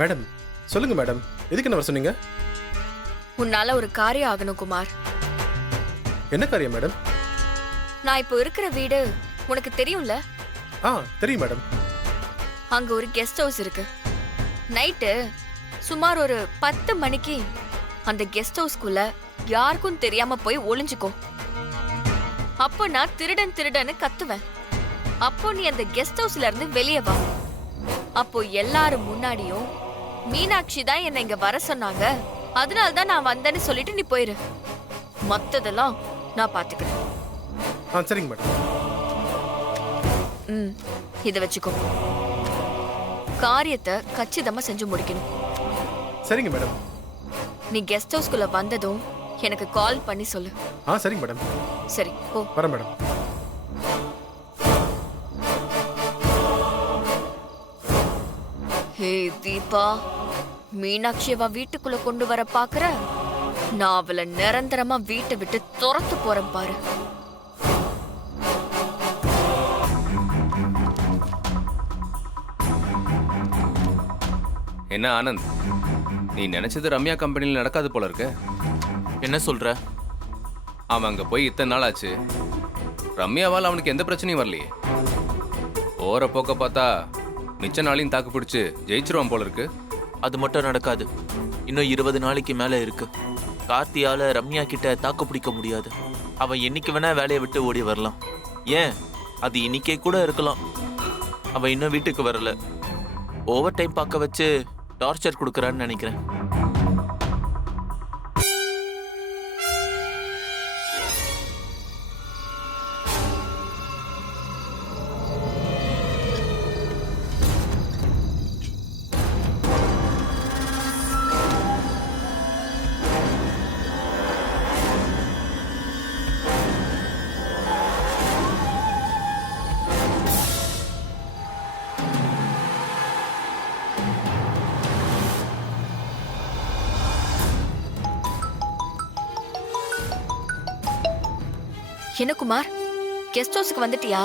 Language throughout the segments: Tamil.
மேடம் சொல்லுங்க மேடம், எதுக்கு என்ன வர சொன்னீங்க? உன்னால ஒரு காரியம் ஆகணும் குமார். என்ன காரியம் மேடம்? நான் இப்போ இருக்கிற வீடு உனக்கு தெரியும்ல? தெரியும் மேடம். அங்க ஒரு கெஸ்ட் ஹவுஸ் இருக்கு. நைட்டு சுமார் ஒரு 10 மணிக்கு அந்த கெஸ்ட் ஹவுஸ்க்குள்ள யாருக்கும் தெரியாம போய் ஒளிஞ்சுக்கோ. அப்போ நான் திருடன் திருடன்னு கத்துவேன். அப்போ நீ அந்த கெஸ்ட் ஹவுஸ்ல இருந்து வெளியே வா. அப்போ எல்லாரும் முன்னாடியும் மீனாட்சி தான் என்னை இங்க வர சொன்னாங்க, அதனால்தான் நான் வந்தேன்னு சொல்லிட்டு நீ போயிரு. மத்ததெல்லாம் நான் பாத்துக்கிறேன். சரிங்க மேடம். இத வச்சுக்கோ. காரியத்தை கச்சிதமா செஞ்சு முடிக்கணும். சரிங்க மேடம். நீ கெஸ்ட் ஹவுஸ்க்குள்ள வந்ததும் எனக்கு கால் பண்ணி சொல்லு. சரிங்க மேடம். சரி போ. வரேன் மேடம். ஹே தீபா, மீனாட்சியவா வீட்டுக்குள்ள கொண்டு வர பாக்குற? நான் அவளை நிரந்தரமா வீட்டை விட்டு துரத்து போறேன் பாரு. என்ன ஆனந்த், நீ நினைச்சது ரம்யா கம்பெனியில் நடக்காது போல இருக்க. என்ன சொல்ற? அவன் அங்க போய் இத்தனை நாள் ஆச்சு, ரம்யாவால் அவனுக்கு எந்த பிரச்சனையும் வரலையே. போற போக்க பார்த்தா மிச்ச நாளையும் தாக்கு பிடிச்சு ஜெயிச்சிருவான் போல இருக்கு. அது மட்டும் நடக்காது. இன்னும் 20 நாளைக்கு மேல இருக்கு. கார்த்தியால ரம்யா கிட்ட தாக்கு பிடிக்க முடியாது. அவன் என்னைக்கு வேணா வேலையை விட்டு ஓடி வரலாம். ஏன், அது இன்னைக்கே கூட இருக்கலாம். அவன் இன்னும் வீட்டுக்கு வரல. ஓவர் டைம் பார்க்க வச்சு டார்ச்சர் கொடுக்கறான்னு நினைக்கிறேன். என்ன குமார், கெஸ்ட் ஹவுஸ்க்கு வந்துட்டியா?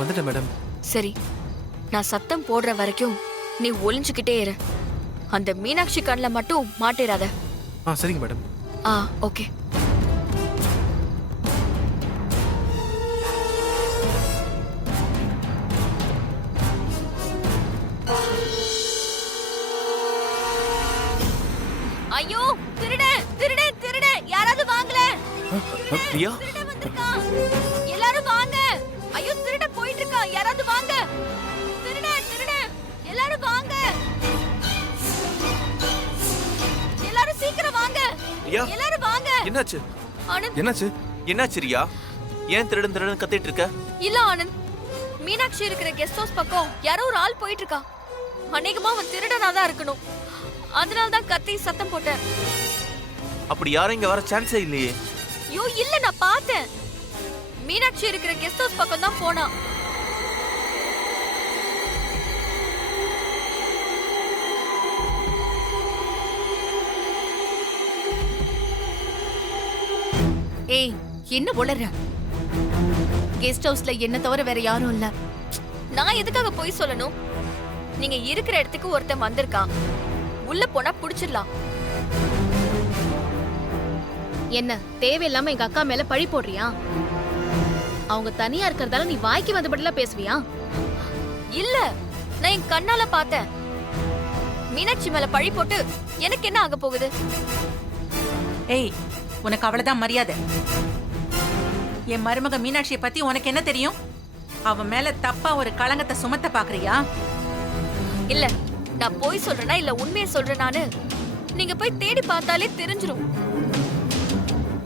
வந்துட்டேன் மேடம். சரி, நான் சத்தம் போடுற வரைக்கும் நீ ஒளிஞ்சுக்கிட்டே இரு. அந்த மீனாட்சி கண்ணில் மட்டும் மாட்டிராத. சரிங்க மேடம். ஓகே. ஐயோ, திருட திருட திருட, யாராவது வாங்கல. பிரியா, எல்லாரும் வாங்க. ஐயோ, திருட போயிட்டு இருக்கா, யாராவது வாங்க. திருட திருட, எல்லாரும் வாங்க. எல்லாரும் சீக்கிரம் வாங்க. எல்லாரும் வாங்க. என்னாச்சு? ஆனந்த், என்னாச்சு? என்னாச்சு ரியா? ஏன் திருடன் திருடன் கத்திட்டு இருக்க? இல்ல ஆனந்த், மீனாட்சி இருக்கிற கெஸ்ட் ஹவுஸ் பக்கம் யாரோ ஒரு ஆள் போயிட்டு இருக்கா. அநேகமா அவன் திருடனா தான் இருக்கணும். அதனால தான் கத்தி சத்தம் போட்டேன். அப்படி யாரும் இங்க வர சான்ஸே இல்லையே. ஐயோ இல்ல, நான் பார்த்தேன். மீனாட்சி இருக்கிற கெஸ்ட் ஹவுஸ் பக்கம் தான் போனா. ஏய், என்ன உளற? கெஸ்ட் ஹவுஸ்ல என்ன தவிர வேற யாரும் இல்ல. நான் எதுக்காக போய் சொல்லணும்? நீங்க இருக்கிற இடத்துக்கு ஒருத்தன் வந்திருக்கான். உள்ள போனா புடிச்சிடலாம். என்ன தேவையில்லாம எங்க அக்கா மேல பழி போடுறியா? அவங்க தனியா இருக்கறதால நீ வாய்க்கு வந்தபடிலாம் பேசுவியா? இல்ல, நான் என் கண்ணால பார்த்தேன். மீனாட்சி மேல பழி போட்டு எனக்கு என்ன ஆக போகுது? ஏய், உனக்கு அவ்வளவுதான் மரியாதை. என் மருமக மீனாட்சியை பத்தி உனக்கு என்ன தெரியும்? அவன் மேல தப்பா ஒரு களங்கத்தை சுமத்த பாக்குறியா? இல்ல, நான் போய் சொல்றேனா இல்ல உண்மையை சொல்றேனான்னு நீங்க போய் தேடி பார்த்தாலே தெரிஞ்சிரும்.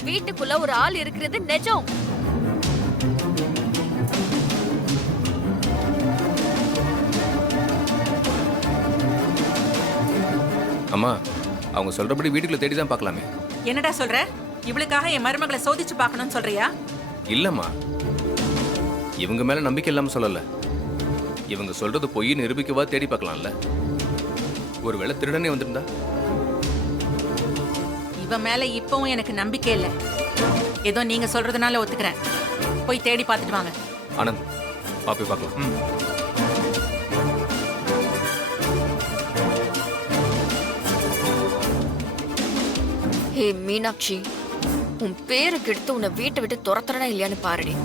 வீட்டுக்குள்ள ஒரு ஆள் இருக்கிறது நிஜம். அம்மா, அவங்க சொல்றபடி வீட்டுக்குள்ள தேடி தான் பார்க்கலாமே. என்னடா சொல்ற? இவளுக்காக என் மருமகளை சோதிச்சு பார்க்கணும்னு சொல்றியா? இல்லம்மா, இவங்க மேல நம்பிக்கை இல்லாம சொல்லல. இவங்க சொல்றது பொய் நிரூபிக்கவா தேடி பார்க்கலாம்ல. ஒருவேளை திருடனே வந்திருந்தா? இவன் மேல இப்பவும் எனக்கு நம்பிக்கை இல்ல. ஏதோ நீங்க சொல்றதுனால ஒத்துக்கிறேன். போய் தேடி பார்த்துட்டு வாங்க. ஆனந்த், பாப்பி பார்க்கலாம். ஹே மீனாட்சி, உன் பேருக்கு எடுத்து உன்னை வீட்டை விட்டு துரத்துறனா இல்லையான்னு பாருடி.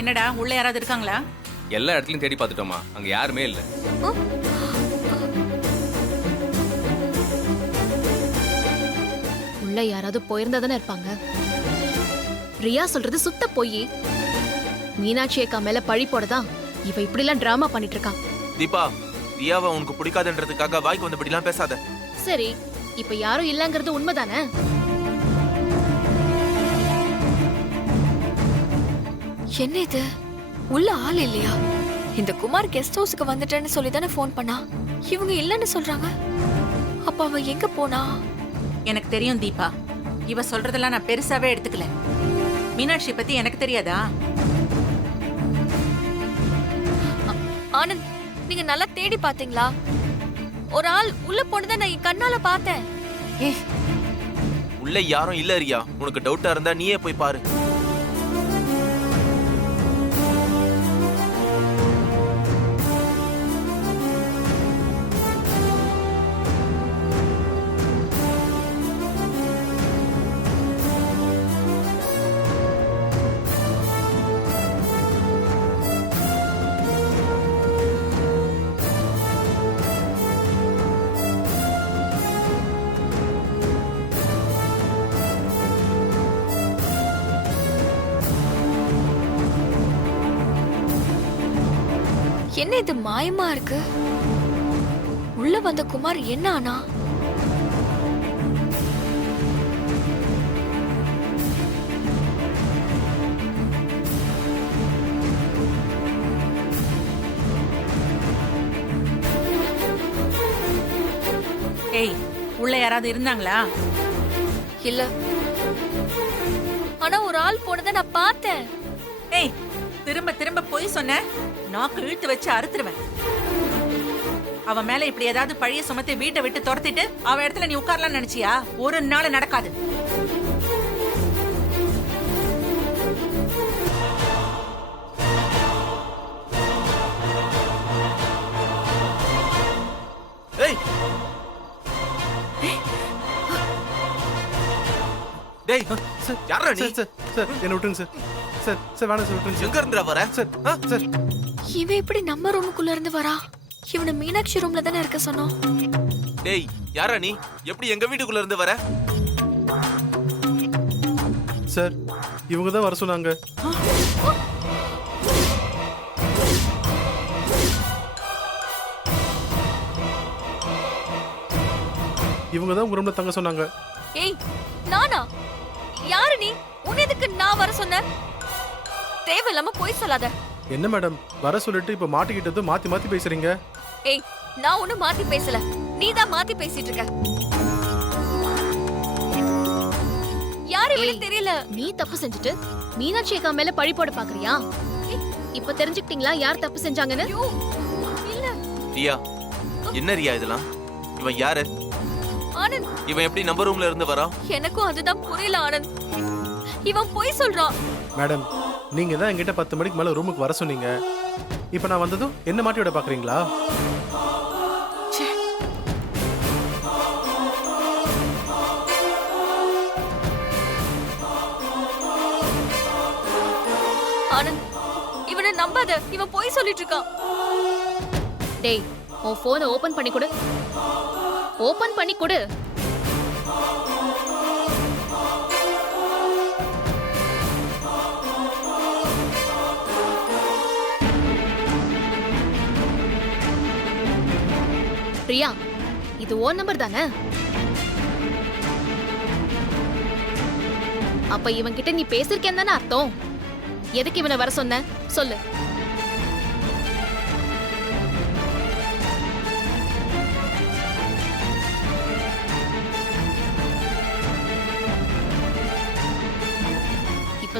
என்னடா உள்ள யாராவது இருக்காங்களா? எல்லா இடத்துலயும் தேடி பார்த்துட்டோமா, அங்க யாருமே இல்ல. உள்ள யாராவது போயிருந்தா தானே இருப்பாங்க. ரியா சொல்றது சுத்த பொய். மீனாட்சி அக்கா மேல பழி போடதான் இவ இப்படி எல்லாம் டிராமா பண்ணிட்டு இருக்கான். தீபா, ரியாவை உனக்கு பிடிக்காதுன்றதுக்காக வாய்க்கு வந்தபடிலாம் பேசாத. சரி, இப்ப யாரும் இல்லங்கிறது உண்மைதானே? என்ன இது, உள்ள ஆள் இல்லையா? இந்த குமார் கெஸ்ட் ஹவுஸ்க்கு வந்துட்டேன்னு சொல்லி தானே ஃபோன் பண்ணா. இவங்க இல்லைன்னு சொல்றாங்க. அப்ப அவ எங்க போனா? எனக்கு தெரியும் தீபா, இவ சொல்றதெல்லாம் நான் பெருசாவே எடுத்துக்கல. மீனாட்சி பத்தி எனக்கு தெரியாதா? ஆனந்த், நீங்க நல்லா தேடி பாத்தீங்களா? ஒரு ஆள் உள்ள போனதை நான் என் கண்ணால பார்த்தேன். உள்ள யாரும் இல்ல ரியா. உனக்கு டவுட்டா இருந்தா நீயே போய் பாரு. என்ன இது மாயமா இருக்கு? உள்ள வந்த குமார் என்ன ஆனா? ஏய், உள்ள யாராவது இருந்தாங்களா? இல்ல, ஆனா ஒரு ஆள் போனதை நான் பார்த்தேன். ஏய், திரும்ப திரும்ப போய் சொன்ன, நாக்கு இழுத்து வச்சு அறுத்துருவேன். அவன் மேல இப்படி ஏதாவது பழைய சுமத்தி வீட்டை விட்டு துரத்திட்டு அவ இடத்துல நீ உட்காரலாம் நினைச்சியா? ஒரு நாள் நடக்காது. டேய் டேய், சார், யாரா நீ? சார், சார், சார், என்ன விட்டுருங்க சார். சார், சார், வேணாம் சார், விட்டுருங்க எங்க இருந்துடா வர? சார். சார், இவன் எப்படி நம்ம ரூமுக்குள்ள இருந்து வரா? இவனை மீனாட்சி ரூம்ல தானே இருக்க சொன்னோம். டேய், யாரா நீ? எப்படி எங்க வீட்டுக்குள்ள இருந்து வர? சார், இவங்க தான் வர சொன்னாங்க. இவங்க தான் உங்க ரூம்ல தங்க சொன்னாங்க. ஏய், நானா? யாரு நீ? உன்னை எதுக்கு நான் வர சொன்னேன்? தேவையில்லாம போய் சொல்லாத. என்ன மேடம், வர சொல்லிட்டு இப்ப மாட்டிக்கிட்டது மாத்தி மாத்தி பேசுறீங்க. ஏய், நான் ஒண்ணும் மாத்தி பேசல. நீதான் மாத்தி பேசிட்டு இருக்க. யாரு இவனுக்கு தெரியல. நீ தப்பு செஞ்சுட்டு மீனாட்சி அக்கா மேல பழி போட பாக்குறியா? இப்ப தெரிஞ்சுக்கிட்டீங்களா யார் தப்பு செஞ்சாங்கன்னு? ஐயோ, இல்ல. ரியா, என்ன ரியா இதெல்லாம்? இவன் யாரு? ஆனந்த், இவன் எப்படி நம்ம ரூம்ல இருந்து வரா? எனக்கும் அதுதான் புரியல ஆனந்த். இவன் பொய் சொல்றான். மேடம், நீங்க தான் என்கிட்ட 10 மணிக்கு மேல ரூமுக்கு வர சொன்னீங்க. இப்ப நான் வந்ததும் என்ன மாட்டி விட பாக்குறீங்களா? ஆனந்த், இவனை நம்பாத. இவன் பொய் சொல்லிட்டு இருக்கான். டேய், உன் போனை ஓபன் பண்ணி கொடு. ஓபன் பண்ணி கொடு. பிரியா, இது ஓன் நம்பர் தானே? அப்ப இவன் கிட்ட நீ பேசிருக்கேன்னு தானே அர்த்தம்? எதுக்கு இவனை வர சொன்ன? சொல்லு.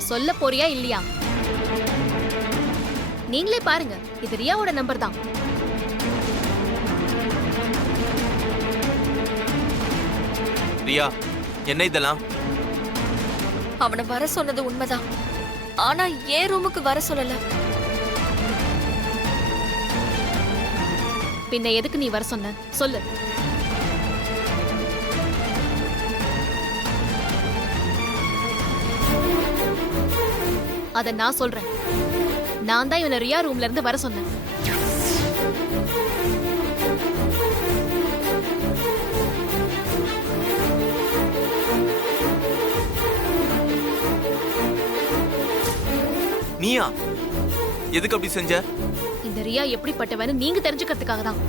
இப்ப சொல்ல போறியா இல்லையா? நீங்களே பாருங்க, இது ரியாவோட நம்பர் தான். ரியா, என்ன இதெல்லாம்? அவனை வர சொன்னது உண்மைதான். ஆனா ஏன் ரூமுக்கு வர சொல்லல. பின்ன எதுக்கு நீ வர சொன்ன சொல்லு. அத நான் சொல்றேன். நான் தான் இவனை ரியா ரூம்ல இருந்து வர சொன்னேன். நீயா? எதுக்கு அப்படி செஞ்ச? இந்த ரியா எப்படிப்பட்டவன்னு நீங்க தெரிஞ்சுக்கிறதுக்காக தான்.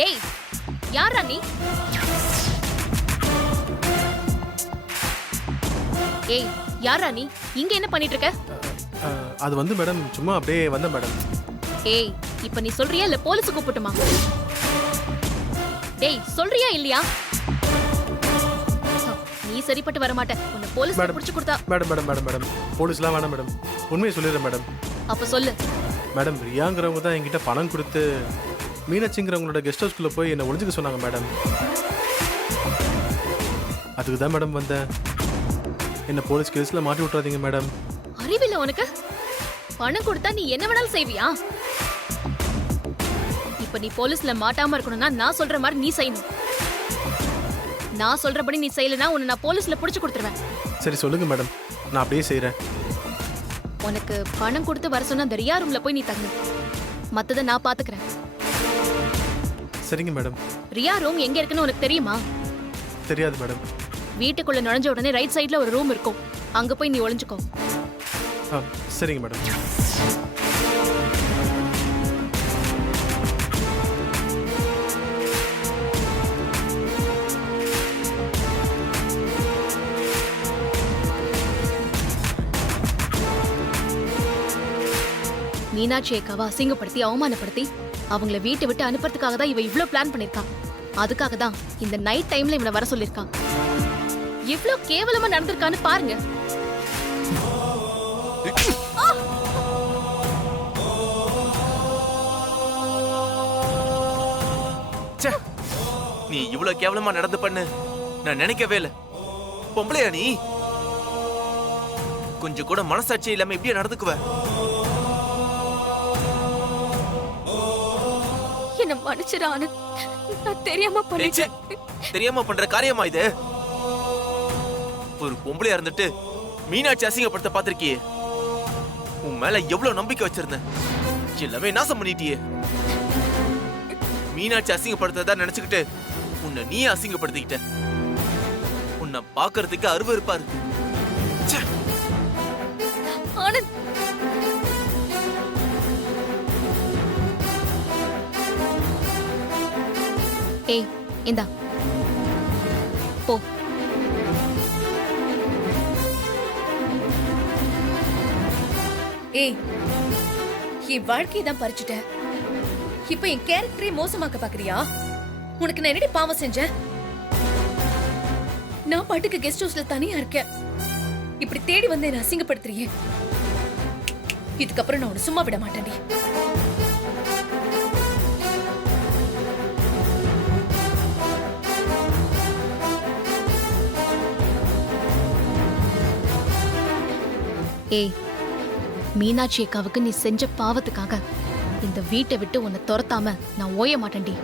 டேய், யாரா நீ? ஏய், யாரா நீ? இங்க என்ன பண்ணிட்டு இருக்க? அது வந்து மேடம் சும்மா அப்படியே வந்தேன் மேடம். ஏய், இப்ப நீ சொல்றியா இல்ல போலீஸ் கூப்பிட்டுமா? டேய், சொல்றியா இல்லையா? நீ சரிப்பட்டு வர மாட்ட. உன்னை போலீஸ் மேடம். புடிச்சு கொடுத்தா. மேடம் மேடம் மேடம் மேடம் போலீஸ்லாம் வேணாம் மேடம். உண்மையை சொல்லிடுறேன் மேடம். அப்ப சொல்லு. மேடம் ரியாங்கிறவங்க தான் என்கிட்ட பணம் கொடுத்து மீனாட்சிங்கிறவங்களோட கெஸ்ட் ஹவுஸ்குள்ளே போய் என்னை ஒளிஞ்சுக்க சொன்னாங்க மேடம். அதுக்கு தான் மேடம் வந்தேன். என்ன போலீஸ் கேஸில் மாட்டி விட்றாதீங்க மேடம். அறிவில்ல உனக்கு? பணம் கொடுத்தா நீ என்ன வேணாலும் செய்வியா? இப்ப நீ போலீஸ்ல மாட்டாம இருக்கணும்னா நான் சொல்ற மாதிரி நீ செய்யணும். நான் சொல்றபடி நீ செய்யலனா உன்னை நான் போலீஸ்ல புடிச்சு கொடுத்துருவேன். சரி சொல்லுங்க மேடம், நான் அப்படியே செய்கிறேன். உனக்கு பணம் கொடுத்து வர சொன்ன அந்த ரியா ரூம்ல போய் நீ தங்கு. மத்தத நான் பாத்துக்கிறேன். சரிங்க மேடம். ரியா ரூம் எங்க இருக்குன்னு உனக்கு தெரியுமா? தெரியாது மேடம். வீட்டுக்குள்ள நுழைஞ்ச உடனே ரைட் சைடுல ஒரு ரூம் இருக்கும். அங்க போய் நீ ஒளிஞ்சுக்கோ. சரிங்க மேடம். மீனாட்சி அக்காவை அசிங்கப்படுத்தி அவமானப்படுத்தி அவங்கள வீட்டை விட்டு அனுப்புறதுக்காக தான் இவ இவ்ளோ பிளான் பண்ணிருக்கான். அதுக்காக தான் இந்த நைட் டைம்ல இவனை வர சொல்லிருக்கான். இவ்ளோ கேவலமா நடந்திருக்கான்னு பாருங்க. ச்சே, நீ இவ்வளவு கேவலமா நடந்து பண்ணு நான் நினைக்கவே இல்ல. பொம்பளையா நீ? கொஞ்சம் கூட மனசாட்சி இல்லாம இப்படியே நடந்துக்குவ? என்ன மன்னிச்சிரு ஆனந்த். நான் தெரியாம பண்ணிட்டேன். தெரியாம பண்ற காரியமா இது? ஒரு பொம்பளையா இருந்துட்டு மீனாட்சி அசிங்கப்படுத்த பாத்திருக்கியே. உன் மேல எவ்வளவு நம்பிக்கை வச்சிருந்தேன், எல்லாமே நாசம் பண்ணிட்டியே. மீனாட்சி அசிங்கப்படுத்ததா நினைச்சுக்கிட்டு உன்னை நீ அசிங்கப்படுத்திக்கிட்ட. உன்னை பாக்குறதுக்கு அருவருப்பா இருக்கு. ச்சே. ஆனந்த், ஏய், இந்தா போ. ஏய், என் வாழ்க்கையை தான் பறிச்சுட்ட. இப்ப என் கேரக்டரை மோசமாக்க பாக்குறியா? உனக்கு நான் என்னடி பாவம் செஞ்சேன்? நான் பாட்டுக்கு கெஸ்ட் ஹவுஸ்ல தனியா இருக்கேன். இப்படி தேடி வந்து என்ன அசிங்கப்படுத்துறியே. இதுக்கப்புறம் நான் உன்னை சும்மா விட மாட்டேன்டி. ஏய், மீனாட்சி அக்காவுக்கு நீ செஞ்ச பாவத்துக்காக இந்த வீட்டை விட்டு உன்னை துரத்தாம நான் ஓய மாட்டேன்டி.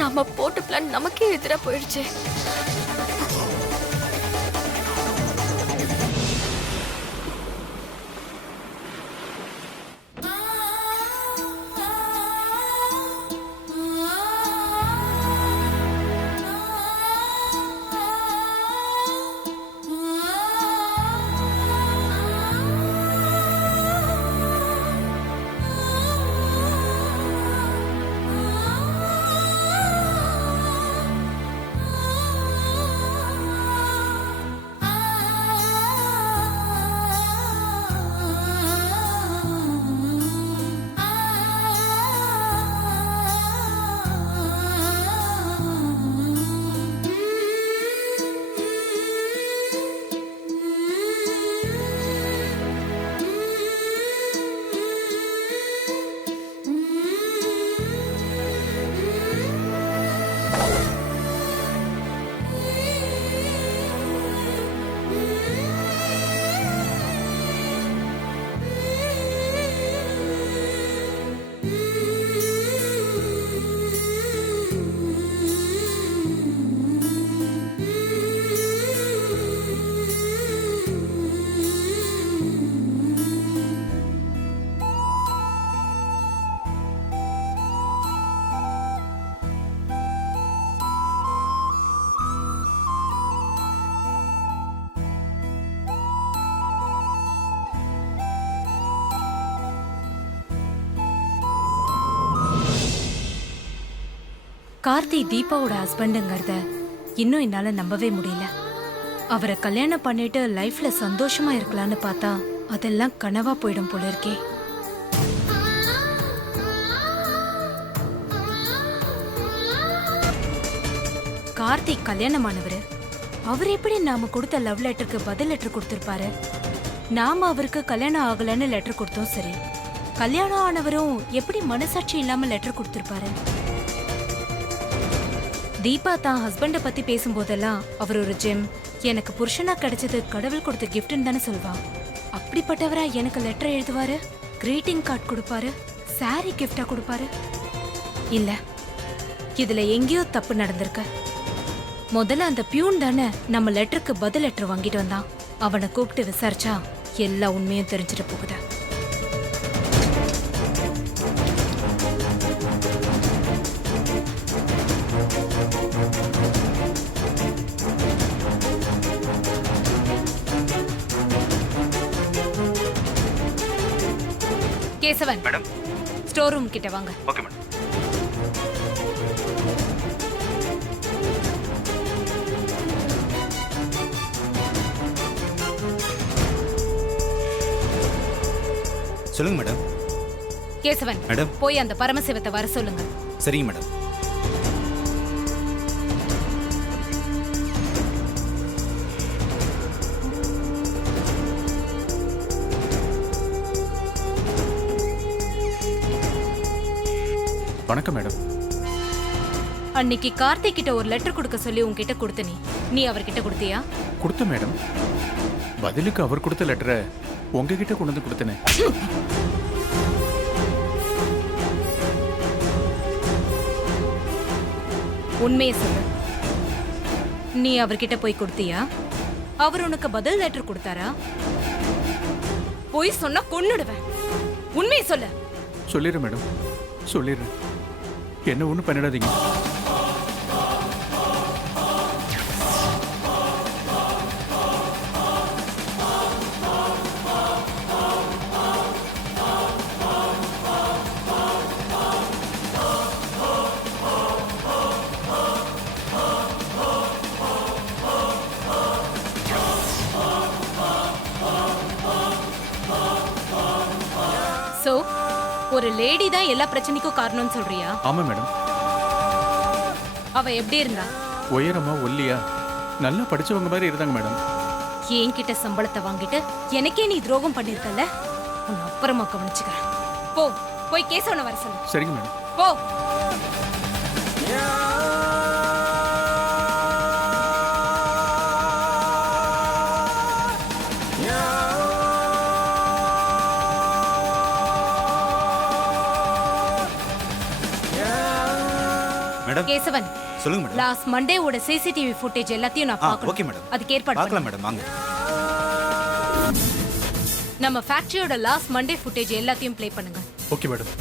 நாம போட்ட பிளான் நமக்கே எதிரா போயிடுச்சு. கார்த்தி தீபாவோட ஹஸ்பண்டுங்கிறத இன்னும் என்னால நம்பவே முடியல. அவரை கல்யாணம் பண்ணிட்டு லைஃப்ல சந்தோஷமா இருக்கலாம்னு பார்த்தா அதெல்லாம் கனவா போயிடும் போல இருக்கே. கார்த்திக் கல்யாணமானவர், அவர் எப்படி நாம கொடுத்த லவ் லெட்டருக்கு பதில் லெட்டர் கொடுத்திருப்பாரு? நாம அவருக்கு கல்யாணம் ஆகலன்னு லெட்டர் கொடுத்தோம் சரி, கல்யாணம் ஆனவரும் எப்படி மனசாட்சி இல்லாம லெட்டர் கொடுத்திருப்பாரு? தீபா தான் ஹஸ்பண்ட பத்தி பேசும்போதெல்லாம் அவர் ஒரு ஜெம், எனக்கு புருஷனா கிடைச்சது கடவுள் கொடுத்த கிஃப்ட்னு தானே சொல்வா. அப்படிப்பட்டவரா எனக்கு லெட்டர் எழுதுவாரு, கிரீட்டிங் கார்டு கொடுப்பாரு, சாரி கிஃப்டா கொடுப்பாரு? இல்ல, இதுல எங்கேயோ தப்பு நடந்திருக்கு. முதல்ல அந்த பியூன் தானே நம்ம லெட்டருக்கு பதில் லெட்டர் வாங்கிட்டு வந்தான். அவனை கூப்பிட்டு விசாரிச்சா எல்லா உண்மையும் தெரிஞ்சிட்டு போகுது. கேசவன் மேடம், ஸ்டோர் ரூம் கிட்ட வாங்க. Okay madam. சொல்லுங்க மேடம். கேசவன் மேடம். போய் அந்த பரமசிவத்தை வர சொல்லுங்க. சரிங்க மேடம். வணக்கம் மேடம். அன்னைக்கு கார்த்திக் கிட்ட ஒரு லெட்டர் கொடுக்க சொல்லி உன்கிட்ட கொடுத்த நீ அவர்கிட்ட கொடுத்தியா? கொடுத்த மேடம். பதிலுக்கு அவர் கொடுத்த லெட்டரை உங்ககிட்ட கொண்டு வந்து கொடுத்தனே. உண்மையை சொல்லு, நீ அவர்கிட்ட போய் கொடுத்தியா? அவர் உனக்கு பதில் லெட்டர் கொடுத்தாரா? போய் சொன்னா கொன்னுடுவேன். உண்மையை சொல்லு. சொல்லிடுறேன் மேடம், சொல்லிடுறேன். என்ன ஒன்றும் பண்ணிடாதீங்க. சோ ஒரு லேடி தான் எல்லா பிரச்சனைக்கும் காரணம்னு சொல்றியா? ஆமா மேடம். அவ எப்படி இருந்தா? உயரமா ஒல்லியா நல்லா படிச்சவங்க மாதிரி இருந்தாங்க மேடம். என்கிட்ட சம்பளத்தை வாங்கிட்டு எனக்கே நீ துரோகம் பண்ணிருக்கல, உன்னை அப்புறமா கவனிச்சுக்கிறேன். போ, போய் கேசவனை வர சொல்லு. சரிங்க மேடம். போ. மேடம். கேசவன், சொல்லுங்க மேடம். லாஸ்ட் மண்டேவோட சிசிடிவி ஃபுட்டேஜ் எல்லாத்தையும் நான் பார்க்கணும். Okay madam. அதுக்கு ஏற்பாடு பார்க்கலாம் பண்ணு. மேடம், வாங்க. நம்ம ஃபேக்டரியோட லாஸ்ட் மண்டே ஃபுட்டேஜ் எல்லாத்தையும் ப்ளே பண்ணுங்க. Okay madam.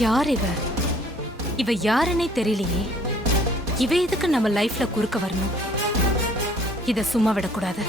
யார் இவ? இவ யாருன்னே தெரியலையே. இவ எதுக்கு நம்ம லைஃப்ல குறுக்க வரணும்? இத சும்மா விடக்கூடாது.